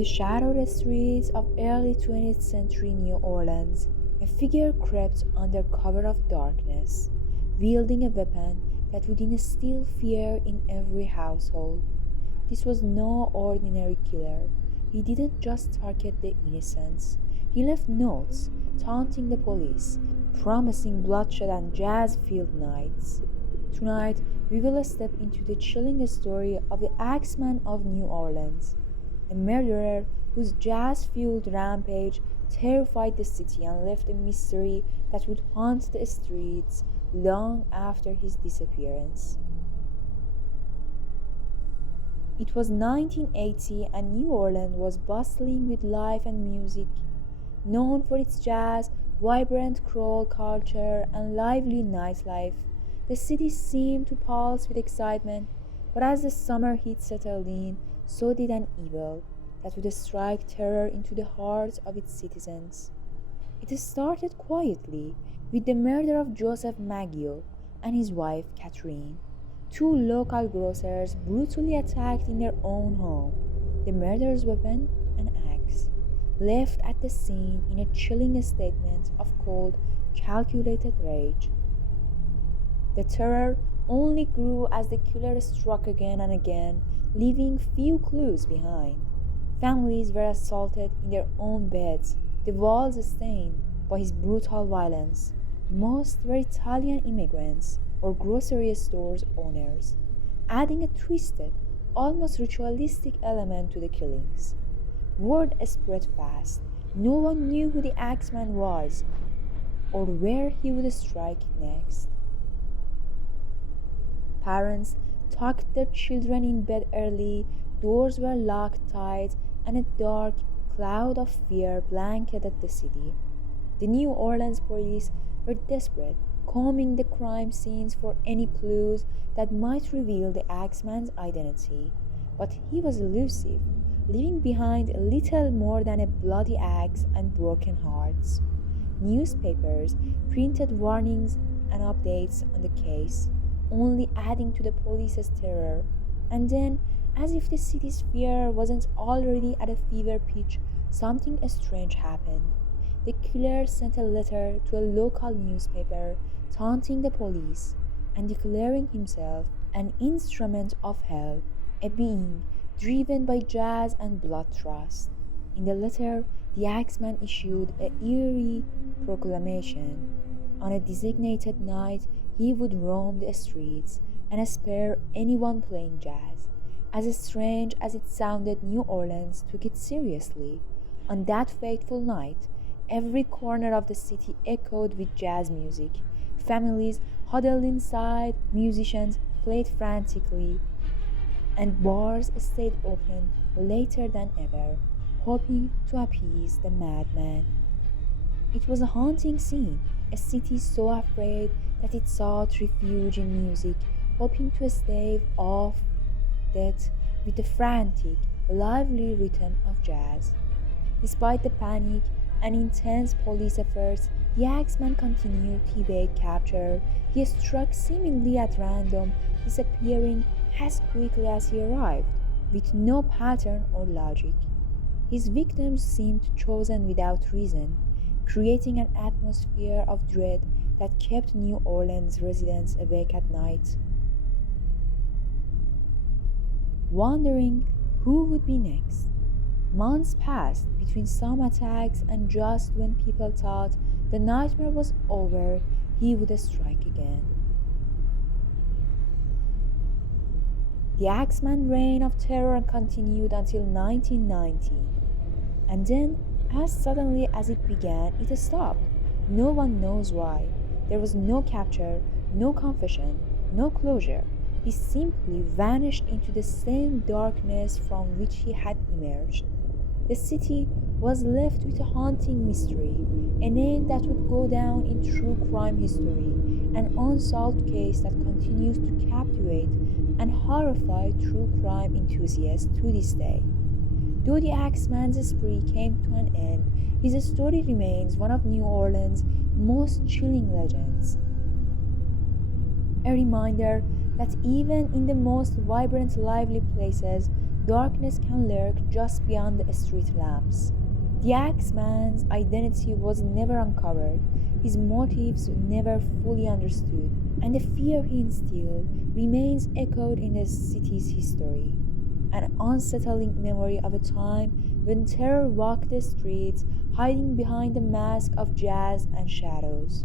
the shadowed streets of early 20th century New Orleans, a figure crept under cover of darkness, wielding a weapon that would instill fear in every household. This was no ordinary killer. He didn't just target the innocents. He left notes taunting the police, promising bloodshed and jazz-filled nights. Tonight, we will step into the chilling story of the Axeman of New Orleans, a murderer whose jazz-fueled rampage terrified the city and left a mystery that would haunt the streets long after his disappearance. It was 1980 and New Orleans was bustling with life and music. Known for its jazz, vibrant choral culture, and lively nightlife, the city seemed to pulse with excitement, but as the summer heat settled in, so did an evil that would strike terror into the hearts of its citizens. It started quietly with the murder of Joseph Maggio and his wife Catherine, two local grocers brutally attacked in their own home. The murderer's weapon, an axe, left at the scene in a chilling statement of cold, calculated rage. The terror only grew as the killer struck again and again, leaving few clues behind. Families were assaulted in their own beds, the walls stained by his brutal violence. Most were Italian immigrants or grocery stores owners, adding a twisted, almost ritualistic element to the killings. Word spread fast. No one knew who the Axeman was or where he would strike next. Parents tucked their children in bed early, doors were locked tight, and a dark cloud of fear blanketed the city. The New Orleans police were desperate, combing the crime scenes for any clues that might reveal the Axeman's identity. But he was elusive, leaving behind little more than a bloody axe and broken hearts. Newspapers printed warnings and updates on the case, only adding to the police's terror. And then, as if the city's fear wasn't already at a fever pitch, something strange happened. The killer sent a letter to a local newspaper taunting the police and declaring himself an instrument of hell, a being driven by jazz and bloodlust. In the letter, the Axeman issued a eerie proclamation. On a designated night, he would roam the streets and spare anyone playing jazz. As strange as it sounded, New Orleans took it seriously. On that fateful night, every corner of the city echoed with jazz music. Families huddled inside, musicians played frantically, and bars stayed open later than ever, hoping to appease the madman. It was a haunting scene, a city so afraid that it sought refuge in music, hoping to stave off death with the frantic, lively rhythm of jazz. Despite the panic and intense police efforts, the Axeman continued to evade capture. He struck seemingly at random, disappearing as quickly as he arrived, with no pattern or logic. His victims seemed chosen without reason, creating an atmosphere of dread that kept New Orleans residents awake at night, wondering who would be next. Months passed between some attacks, and just when people thought the nightmare was over, he would strike again. The Axeman reign of terror continued until 1919, and then, as suddenly as it began, it stopped. No one knows why. There was no capture, no confession, no closure. He simply vanished into the same darkness from which he had emerged. The city was left with a haunting mystery, a name that would go down in true crime history, an unsolved case that continues to captivate and horrify true crime enthusiasts to this day. Though the Axeman's spree came to an end, his story remains one of New Orleans' most chilling legends. A reminder that even in the most vibrant, lively places, Darkness can lurk just beyond the street lamps. The Axeman's identity was never uncovered, his motives never fully understood, and the fear he instilled remains echoed in the city's history. An unsettling memory of a time when terror walked the streets, hiding behind the mask of jazz and shadows.